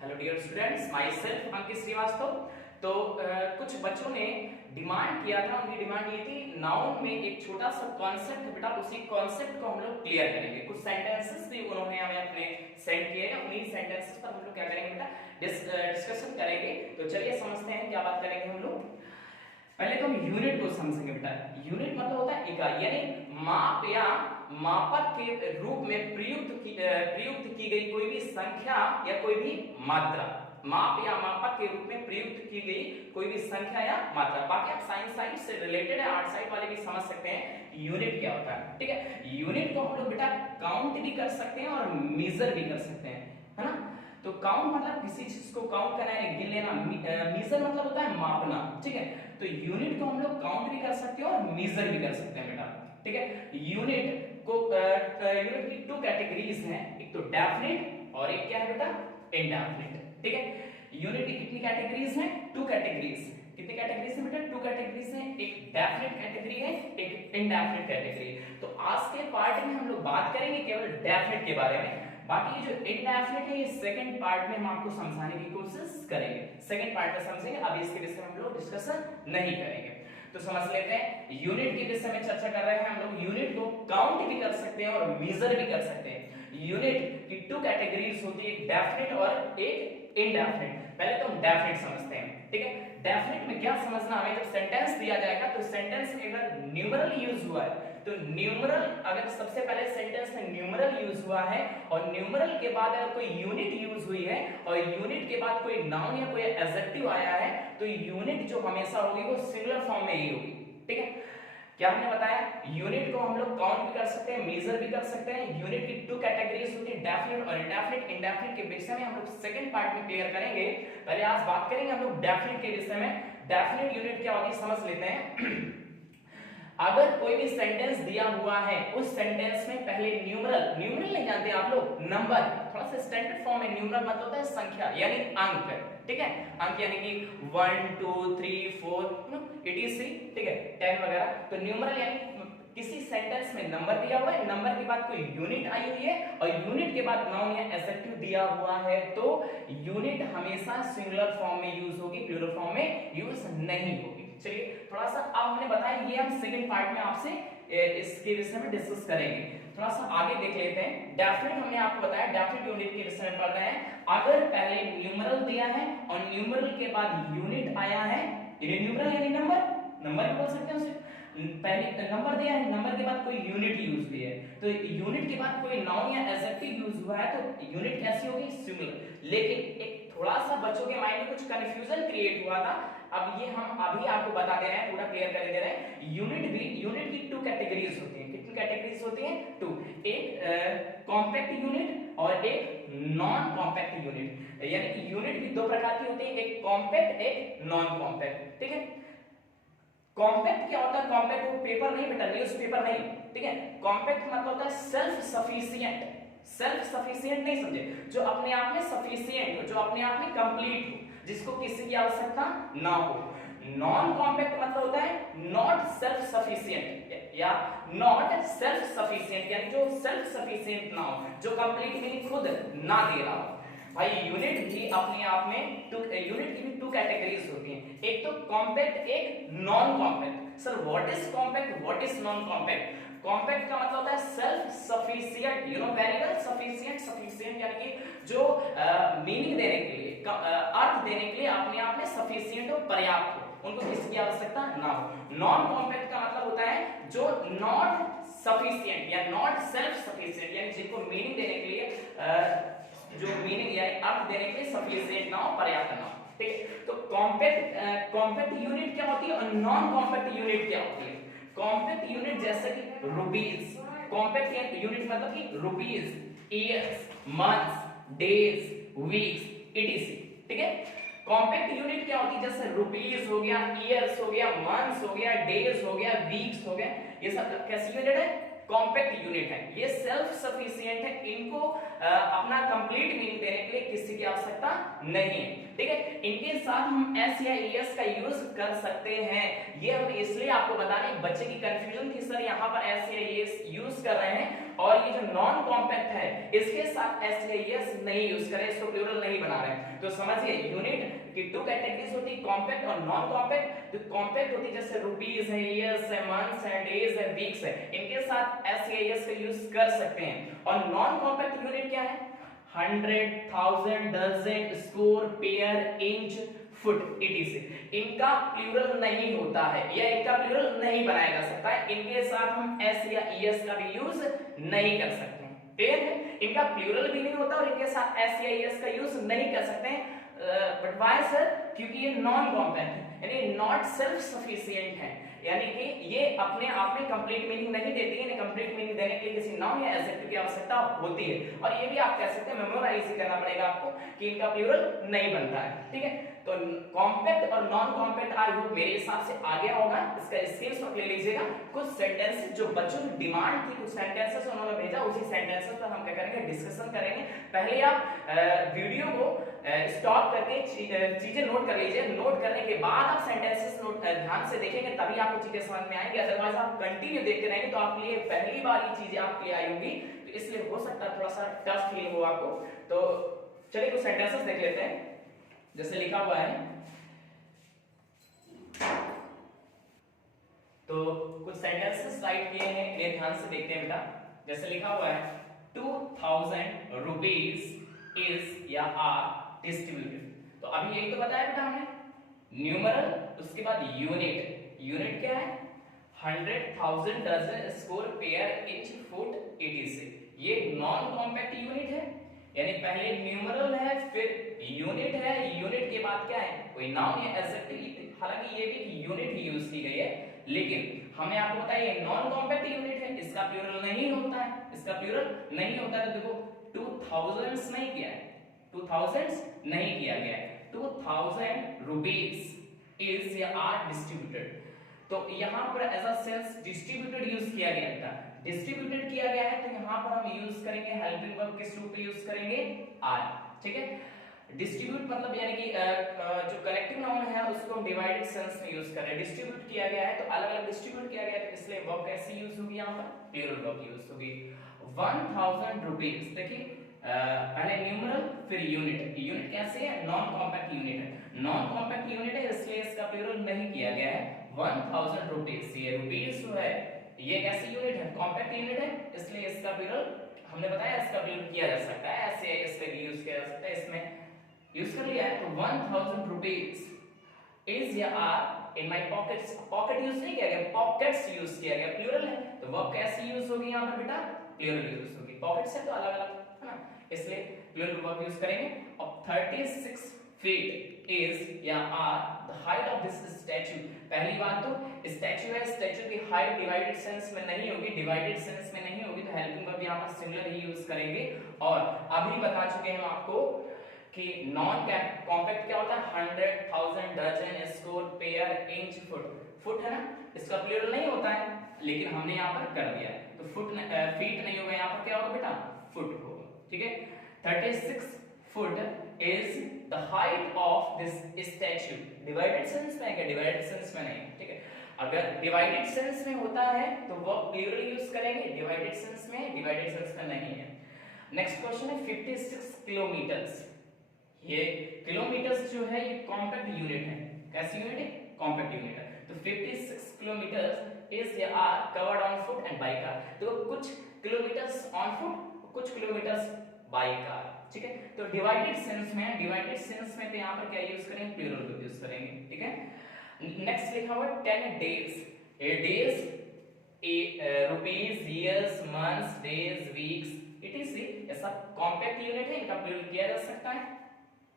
Hello dear students, myself Ankit Shrivastava. तो कुछ बच्चों ने डिमांड किया था, उनकी डिमांड ये थी नाउन में एक छोटा सा कॉन्सेप्ट है बेटा, उसी कॉन्सेप्ट को हम लोग क्लियर करेंगे। कुछ सेंटेंसेस भी उन्होंने हमें अपने सेंड किए हैं, उन्हीं सेंटेंसेस पर हम लोग क्या करेंगे बेटा, डिस्कशन करेंगे। तो चलिए समझते हैं क्या बात करेंगे हम लोग। पहले तो हम यूनिट को समझेंगे बेटा। यूनिट मतलब होता है इकाई, यानी माप या मापक के रूप में प्रयुक्त की गई कोई भी संख्या या कोई भी मात्रा। माप या मापक के रूप में प्रयुक्त की गई कोई भी संख्या या मात्रा। बाकी आप साइंस साइड से रिलेटेड है, आर्ट साइड वाले भी समझ सकते हैं यूनिट क्या होता है। ठीक है, यूनिट को हम लोग बेटा काउंट भी कर सकते हैं और मेजर भी कर सकते हैं, है ना। तो काउंट मतलब किसी चीज को काउंट करना है, गिन लेना। मेजर मतलब होता है मापना। ठीक है, तो यूनिट को हम लोग काउंट भी कर सकते हैं और मेजर भी कर सकते हैं बेटा। ठीक है, यूनिट की टू कैटेगरीज हैं, एक तो डेफिनिट और एक क्या है बेटा, इनडेफिनिट। ठीक है, यूनिट की कितनी कैटेगरीज हैं? Two categories. कितनी कैटेगरीज हैं बेटा? टू कैटेगरीज हैं। एक डेफिनिट कैटेगरी है, एक इनडेफिनिट कैटेगरी। तो आज के पार्ट में हम लोग बात करेंगे केवल डेफिनिट के बारे में। बाकी जो इनडेफिनिट है ये सेकंड पार्ट में हम आपको समझाने की कोशिश करेंगे, सेकंड पार्ट में समझेंगे। अभी इसके विषय में हम लोग डिस्कशन नहीं करेंगे। तो समझ लेते हैं, यूनिट के विषय में चर्चा कर रहे हैं हम लोग। यूनिट को काउंट भी कर सकते हैं और मेजर भी कर सकते हैं। यूनिट की टू कैटेगरीज होती है, एक डेफिनिट और एक इनडेफिनिट। पहले तो हम डेफिनिट समझते हैं। ठीक है, डेफिनिट में क्या समझना हमें, जब सेंटेंस दिया जाएगा तो सेंटेंस में अगर न्यूमेरल यूज हुआ है तो न्यूमेरल, अगर सबसे पहले सेंटेंस में न्यूमेरल यूज हुआ है और न्यूमेरल के बाद अगर कोई यूनिट यूज हुई है और यूनिट के बाद कोई नाउन या कोई एडजेक्टिव आया है तो यूनिट जो हमेशा होगी वो सिंगुलर फॉर्म में ही होगी। ठीक है, क्या हमने बताया, यूनिट को हम लोग काउंट भी कर सकते हैं, मेजर भी कर सकते हैं। यूनिट की टू कैटेगरीज होती है, डेफिनिट और इनडेफिनिट। इनडेफिनिट के विषय में हम लोग सेकंड पार्ट में क्लियर करेंगे। पहले आज बात करेंगे हम लोग डेफिनिट के विषय में। डेफिनिट यूनिट क्या होती है समझ लेते हैं। अगर कोई भी सेंटेंस दिया हुआ है, उस सेंटेंस में पहले न्यूमेरल नहीं जानते आप लोग, नंबर, थोड़ा सा स्टैंडर्ड फॉर्म में न्यूमेरल मतलब होता है संख्या यानी अंक। ठीक है, अंक यानी कि 1 2 3 4 etc। ठीक है, 10 वगैरह। तो न्यूमेरल यानी किसी सेंटेंस में नंबर दिया हुआ है, नंबर के बाद कोई यूनिट आई हुई है और यूनिट के बाद नाउन या एडजेक्टिव दिया हुआ है, तो यूनिट हमेशा सिंगुलर फॉर्म में यूज होगी, प्लूरल फॉर्म में यूज नहीं होगी। चलिए थोड़ा सा अब हमने बताया, ये हम सेकंड पार्ट में आपसे इसके विषय में डिस्कस करेंगे। थोड़ा सा आगे देख लेते हैं। डेफिनिट हमने आपको बताया, डेफिनिट यूनिट के विषय में पढ़ रहे हैं। अगर पहले न्यूमेरल दिया है और न्यूमेरल के बाद यूनिट आया है, न्यूमेरल यानी नंबर भी बोल सकते हैं उसे। पहले नंबर दिया है, नंबर के बाद कोई यूनिट यूज हुई है, तो यूनिट के बाद कोई नाउन या एडजेक्टिव यूज हुआ है तो यूनिट कैसी होगी, सिंगुलर। लेकिन एक थोड़ा सा बच्चों के माइंड में कुछ कंफ्यूजन क्रिएट हुआ था, अब ये हम अभी आपको बता दे रहे हैं, पूरा क्लियर कर दे रहे हैं। यूनिट की टू कैटेगरीज होती हैं। कितनी कैटेगरीज होती हैं? टू। एक कॉम्पैक्ट यूनिट और एक नॉन कॉम्पैक्ट यूनिट। यानी यूनिट भी दो प्रकार की होती है, एक कॉम्पैक्ट एक नॉन कॉम्पैक्ट। ठीक है, कॉम्पैक्ट क्या होता है? कॉम्पैक्ट वो पेपर नहीं बेटा, न्यूज पेपर नहीं। ठीक है, कॉम्पैक्ट मतलब होता है सेल्फ सफिशिएंट। सेल्फ सफिशिएंट नहीं समझे, जो अपने आप में सफिशिएंट हो, जो अपने आप में कंप्लीट हो, जिसको किसी की आवश्यकता ना हो। नॉन कॉम्पैक्ट मतलब होता है नॉट सेल्फ सफिशिएंट या नॉट सेल्फ सफिशिएंट, यानी जो सेल्फ सफिशिएंट ना हो, जो कंप्लीटली खुद ना दे रहा हो। भाई यूनिट भी अपने आप में यूनिट की भी टू कैटेगरीज होती हैं, एक तो कॉम्पैक्ट एक non compact. Sir what is compact, what is non compact? Compact का मतलब होता है self sufficient, you know very well. Sufficient यानी कि जो मीनिंग देने के लिए, अर्थ देने के लिए अपने आप में सफिशिएंट हो, पर्याप्त हो, उनको किसी की आवश्यकता ना हो। नॉन कॉम्पैक्ट का मतलब होता है जो नॉट सफिशिएंट या नॉट सेल्फ सफिशिएंट, यानी जिनको मीनिंग देने के लिए जो मीनिंग यानी अर्थ देने के लिए सफिशिएंट ना हो, पर्याप्त ना हो। ठीक है, तो कॉम्पैक्ट यूनिट क्या होती है और नॉन कॉम्पैक्ट यूनिट क्या होती है? कॉम्पैक्ट यूनिट जैसे कि रुपीस। कॉम्पैक्ट यूनिट मतलब कि rupees, years, months, days, weeks etc। ठीक है, कॉम्पैक्ट यूनिट क्या होती है? जैसे रुपीस हो गया, ईयर्स हो गया, मंथ्स हो गया, डेज हो गया, वीक्स हो गया, ये सब कैसी यूनिट है? कॉम्पैक्ट यूनिट है। ये सेल्फ सफिशिएंट है, इनको अपना कंप्लीट मीनिंग देने के लिए किसी की की आवश्यकता नहीं है, ठीक है। इनके साथ हम एस या एस का यूज कर सकते हैं। ये हम इसलिए आपको बता रहे हैं, बच्चे की कंफ्यूजन थी सर यहाँ पर एस या एस यूज कर रहे हैं और ये जो नॉन कॉम्पैक्ट है इसके साथ एस या एस नहीं यूज करें, इसको प्लूरल नहीं बना रहे हैं। तो समझिए यूनिट की दो कैटेगरीज होती है, कॉम्पैक्ट और नॉन कॉम्पैक्ट। तो कॉम्पैक्ट होती है जैसे रुपीस है, ईयर्स है, मंथ्स है, डेज है, वीक्स है, इनके साथ एस या एस का यूज कर सकते हैं। और नॉन कॉम्पैक्ट यूनिट क्या है? 100, 1000, dozen, score, pair, inch, foot, etc। इनका प्लूरल नहीं होता है या इनका प्लूरल नहीं बनाया जा सकता है, इनके साथ हम एस या एस का भी यूज नहीं कर सकते हैं, क्लियर है। इनका प्लूरल भी नहीं होता और इनके साथ एस या एस का यूज नहीं कर सकते हैं। But why sir? क्योंकि ये नॉन कॉम्पैक्ट है, यानी नॉट सेल्फ सफिशिएंट है, यानी कि ये अपने आप में कंप्लीट मीनिंग नहीं देती है। कंप्लीट मीनिंग देने के लिए किसी नाउन या एडजेक्टिव की आवश्यकता होती है। और ये भी आप कह सकते हैं, मेमोराइज ही करना पड़ेगा आपको कि इनका प्लूरल नहीं बनता है, ठीक है। तो कॉम्पैक्ट और नॉन कॉम्पैक्ट आई होप मेरे हिसाब से आ गया होगा, इसका स्क्रीनशॉट ले लीजिएगा। कुछ सेंटेंसेस जो बच्चों की डिमांड थी, कुछ सेंटेंसेस उन्होंने भेजा, उसी सेंटेंसेस पर हम क्या करेंगे, डिस्कशन करेंगे। पहले आप वीडियो को स्टॉप करके चीजें नोट कर लीजिए। नोट करने के बाद आप सेंटेंसेस नोट ध्यान से देखेंगे, तभी आपको चीजें समझ में आएंगी। अदरवाइज आप कंटिन्यू देखते रहेंगे तो आपके लिए पहली बार ये चीजें आपके लिए आई होंगी, तो इसलिए हो सकता है थोड़ा सा टफ फील हो आपको। तो चलिए कुछ सेंटेंसेस देख लेते हैं। जैसे लिखा हुआ है, तो कुछ सेंटेंसेस राइट किए हैं, ये ध्यान से देखते हैं बेटा। जैसे लिखा हुआ है 2000 rupees is or are distributed. तो अभी यही तो बताया बेटा हमने, न्यूमरल, उसके बाद यूनिट। यूनिट क्या है? 100, 1000, dozen, score, pair, inch, foot, etc। ये नॉन कॉम्पैक्ट यूनिट है, यानी पहले न्यूमरल है फिर यूनिट है, यूनिट के बाद क्या है, कोई नाउन या एडजेक्टिव। हालांकि ये भी यूनिट ही यूज की गई है, लेकिन हमने आपको बताया ये नॉन कॉम्पैक्ट यूनिट है, इसका प्लूरल नहीं होता है, इसका प्लूरल नहीं होता है। तो देखो 2000s नहीं किया है, 2000s नहीं किया गया है, 2000 rupees is or are distributed. तो यहां पर as a sense distributed use किया गया था, डिस्ट्रीब्यूटेड किया गया है, तो यहां पर हम यूज करेंगे हेल्पिंग वर्ब, किस रूप में यूज करेंगे? आर, ठीक है। डिस्ट्रीब्यूट मतलब यानी कि जो कलेक्टिव नाउन है उसको हम डिवाइडेड सेंस में यूज कर रहे हैं। डिस्ट्रीब्यूट किया गया है तो अलग अलग डिस्ट्रीब्यूट किया गया है, तो इसलिए वर्ब कैसे यूज होगी? यहां पर प्लूरल वर्ब यूज होगी। 1000 रुपीस, देखिए पहले न्यूमरल फिर यूनिट। यूनिट कैसे है? नॉन कॉम्पैक्ट यूनिट है, नॉन कॉम्पैक्ट यूनिट है, इसलिए इसका प्लूरल नहीं किया गया है। 1000 रुपीस, ये रुपीस जो है ये कैसी यूनिट है? कॉम्पैक्ट यूनिट है, इसलिए इसका प्लूरल हमने बताया इसका प्लूरल किया जा सकता है, ऐसे इससे भी यूज किया जा सकता है, इसमें यूज कर लिया है। तो 1000 rupees is or are in my pockets. Pocket use नहीं किया गया, पॉकेट्स यूज किया गया, प्लूरल है, तो वर्ब कैसे यूज होगी यहां पर बेटा? प्लूरल यूज होगी। पॉकेट्स है तो अलग अलग है ना, इसलिए प्लूरल वर्ब यूज करेंगे। और 36 feet is or are the height of this statue. पहली बात तो स्टैचू है, स्टैचू की हाइट डिवाइडेड सेंस में नहीं होगी, डिवाइडेड सेंस में नहीं होगी, तो हेल्पिंग वर्ब यहां पर सिमिलर ही यूज करेंगे। और अभी बता चुके हैं हम आपको कि नॉन कॉम्पैक्ट क्या होता है? 100, 1000, dozen, score, pair, inch, foot. Foot है ना, इसका प्लूरल नहीं होता है, लेकिन हमने यहाँ पर कर दिया है, तो फुट फीट नहीं होगा, यहाँ पर क्या होगा बेटा? फुट होगा, ठीक है। 36 foot is the height of this statue. Divided sense में है क्या? डिवाइडेड सेंस में नहीं, ठीक है। अगर डिवाइडेड सेंस में होता है तो वो प्लूरल यूज करेंगे, डिवाइडेड सेंस में, डिवाइडेड सेंस में नहीं है। नेक्स्ट क्वेश्चन है 56 किलोमीटर्स। ये किलोमीटर्स जो है ये कॉम्पैक्ट यूनिट है, कैसी यूनिट है? कॉम्पैक्ट यूनिट है। तो 56 kilometres is or are covered on foot and by car. तो कुछ किलोमीटर्स ऑन फुट, कुछ किलोमीटर्स बाय कार, ठीक है। तो डिवाइडेड सेंस में, डिवाइडेड सेंस में तो यहाँ पर क्या यूज करेंगे? प्लूरल को यूज करेंगे, ठीक है। नेक्स्ट लिखा हुआ है 10 days. A days rupees, years, months, days, weeks, etc। ये सब कॉम्पैक्ट यूनिट है, इनका प्लूरल किया जा सकता है।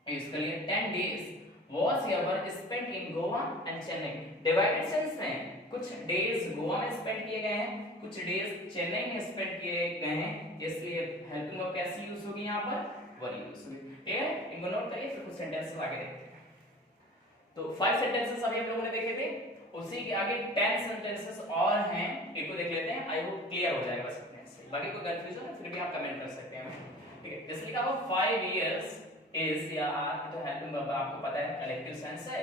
इसके लिए 10 days was ever spent in Goa and Chennai। Divided sense में कुछ डेज गोवा में स्पेंड किए गए हैं, कुछ डेज चेन्नई में स्पेंड किए गए हैं, इसलिए हेल्पिंग वर्ब कैसी यूज होगी यहाँ पर? वर यूज होगी, ठीक है। इनको नोट करिए, फिर कुछ सेंटेंसेस आगे देखते हैं। तो 5 सेंटेंसेस अभी हम लोगों ने देखे थे, उसी के आगे 10 सेंटेंसेस और हैं, इनको देख लेते हैं। आई होप क्लियर हो जाएगा सब से, बाकी कोई कंफ्यूजन है फिर भी आप कमेंट कर सकते हैं, ठीक है। जैसे लिखा हुआ 5 years इज या तो हेल्पिंग वर्ब आपको पता है, कलेक्टिव सेंस है,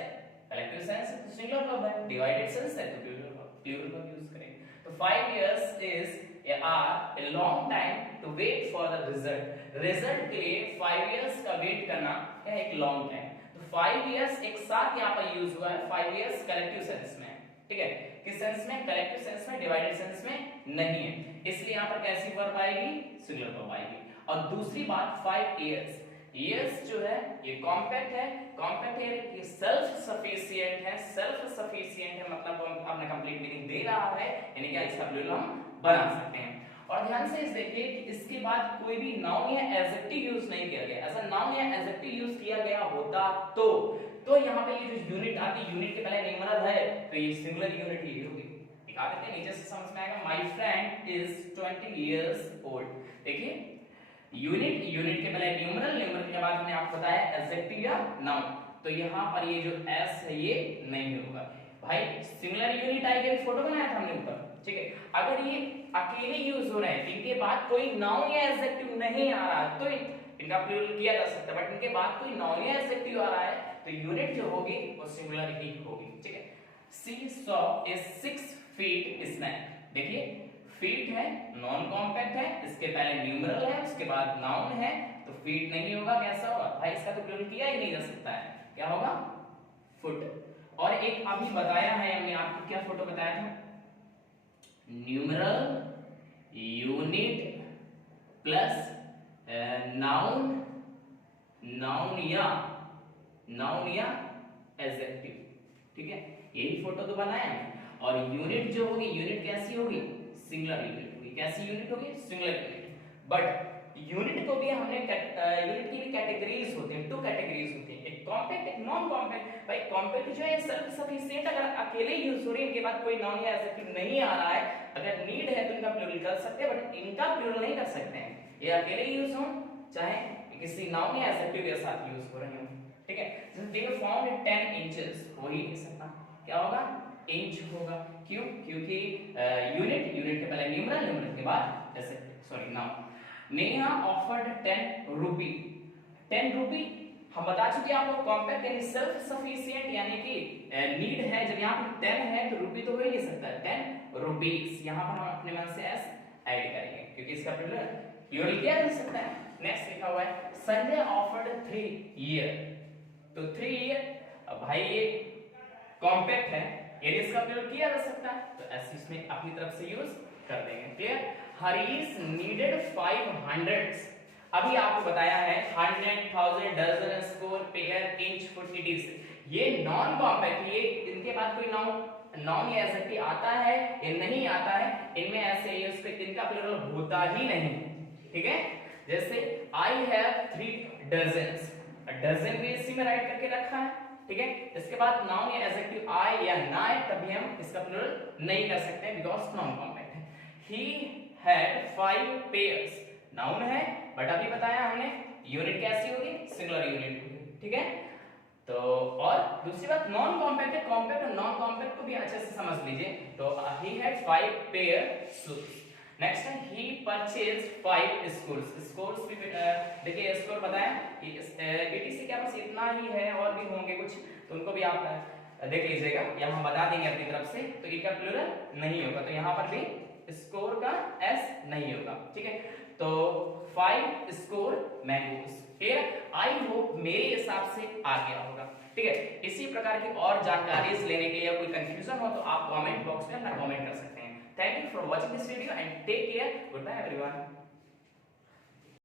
कलेक्टिव सेंस है तो सिंगुलर वर्ब है, डिवाइडेड सेंस है तो प्लूरल वर्ब यूज करेंगे। तो 5 years is a long time to wait for the result। Result के लिए 5 years का वेट करना क्या है, एक लॉन्ग टाइम। तो 5 years एक साथ यहाँ पर यूज हुआ है, 5 years कलेक्टिव सेंस में, ठीक है, किस सेंस में, कलेक्टिव सेंस में, डिवाइडेड सेंस में नहीं है, इसलिए यहाँ पर कैसी वर्ब आएगी, सिंगुलर वर्ब आएगी। और दूसरी बात 5 years, years जो है ये कॉम्पैक्ट है, कॉम्पैक्ट है ये सेल्फ सफिशिएंट है, सेल्फ सफिशिएंट है मतलब अपने कंप्लीट मीनिंग दे रहा है, यानी कि इसका प्लूरल हम बना सकते हैं। और ध्यान से इस देखिए कि इसके बाद कोई भी नाउन या एडजेक्टिव यूज नहीं किया गया, ऐसा नाउन या एडजेक्टिव यूज किया गया होता तो यहाँ पे ये जो यूनिट आती, यूनिट के पहले न्यूमरल है तो ये सिंगुलर यूनिट ही होगी। दिखा देते हैं नीचे से समझ में आएगा। My friend is 20 years old। देखिए यूनिट, यूनिट के पहले न्यूमरल, न्यूमरल के बाद मैंने आपको बताया एडजेक्टिव या नाउन, तो यहाँ पर ये जो एस है ये नहीं होगा भाई, सिंगुलर यूनिट आएगी, फोटो बनाया था हमने ऊपर, ठीक है। अगर ये अकेले यूज हो रहे हैं, इनके बाद कोई नाउन या एडजेक्टिव नहीं आ रहा तो इनका प्लूरल किया जा सकता है, बट इनके बाद कोई नाउन या एडजेक्टिव आ रहा है तो यूनिट जो होगी वो सिंगुलर ही होगी, ठीक है। सी सॉ इज 6 feet स्नैक। देखिए फीट है, नॉन कॉम्पैक्ट है, इसके पहले न्यूमरल है, उसके बाद नाउन है, तो फीट नहीं होगा, कैसा होगा भाई, इसका तो प्लूरल किया ही नहीं जा सकता है, क्या होगा, फुट। और एक अभी बताया है हमने आपको, क्या फोटो बताया था, numeral, unit plus noun, noun या एडजेक्टिव, ठीक है, यही फोटो तो बनाया है। और यूनिट जो होगी, यूनिट कैसी होगी, सिंगुलर यूनिट होगी, कैसी यूनिट होगी, सिंगुलर यूनिट। बट यूनिट को भी हमने यूनिट की भी कैटेगरीज होती हैं, 2 कैटेगरीज होती हैं, एक कॉम्पैक्ट एक नॉन कॉम्पैक्ट। भाई कॉम्पैक्ट जो है सेल्फ सफिशिएंट, अगर अकेले यूज हो रही है, इनके बाद कोई नाउन या एडजेक्टिव नहीं आ रहा है, अगर नीड है तो इनका प्लूरल कर सकते हैं, बट इनका प्लूरल नहीं कर सकते हैं, ये अकेले यूज हो चाहे किसी नाउन या एडजेक्टिव के साथ यूज हो रहे हो, ठीक है। जैसे दे फाउंड 10 inches, हो ही नहीं सकता, क्या होगा, इंच होगा, क्यों, क्योंकि यूनिट, यूनिट के पहले न्यूमरल, न्यूमरल के बाद adjective, sorry noun. Neha offered 10 रुपी, 10 रुपी हम बता चुके हैं आप लोग, कॉम्पैक्ट यानी सेल्फ सफिशिएंट, यानी कि नीड है, जब यहाँ पे 10 है तो रुपी तो हो ही नहीं सकता, 10 रुपीस, यहाँ पर हम अपने मन से एस ऐड करेंगे क्योंकि इसका प्लूरल किया जा सकता है। नेक्स्ट लिखा हुआ है संजय ऑफर्ड 3 year, तो 3 year, अब भाई ये कॉम्पैक्ट है, ये इसका प्लूरल किया जा सकता है, तो ऐसे इसमें अपनी तरफ से यूज कर देंगे, क्लियर। हरीश नीडेड 500, अभी आपको बताया है 100, 1000, dozen, score, pair, inch, foot, it, ये नॉन कॉम्पैक्ट, ये इनके बाद कोई नाउन या एडजेक्टिव आता है या नहीं आता है, इनमें ऐसे ये उसके इनका प्लूरल होता ही नहीं, ठीक है। जैसे आई हैव 3 डजन्स, डजन भी इसी में राइट करके रखा है, ठीक है। इसके बाद नाउन या एडजेक्टिव आए या ना आए तभी हम इसका प्लूरल नहीं कर सकते बिकॉज़ नॉन कॉम्पैक्ट है। ही हैड 5 पेयर्स, नाउन है बट अभी बताया हमने यूनिट कैसी होगी, सिंगुलर यूनिट होगी, ठीक है। तो और दूसरी बात नॉन कॉम्पैक्ट है, कॉम्पैक्ट और नॉन कॉम्पैक्ट को भी अच्छे से समझ लीजिए। तो he had 5 pair shoes. Next है ही परचेज्ड 5 स्कूल्स, स्कूल्स भी देखिए स्कोर बताया कि एटीसी क्या बस इतना ही है, और भी होंगे कुछ तो उनको भी आप देख लीजिएगा, यहाँ हम बता देंगे अपनी तरफ से, तो इनका प्लूरल नहीं होगा, तो यहाँ पर भी स्कोर का एस नहीं होगा, ठीक है। तो 5 score mangoes, clear. I hope मेरे हिसाब से आ गया होगा, ठीक है। इसी प्रकार की और जानकारी लेने के लिए कोई कंफ्यूजन हो तो आप कमेंट बॉक्स में अपना कमेंट कर सकते हैं। Thank you for watching this video and take care, good bye everyone.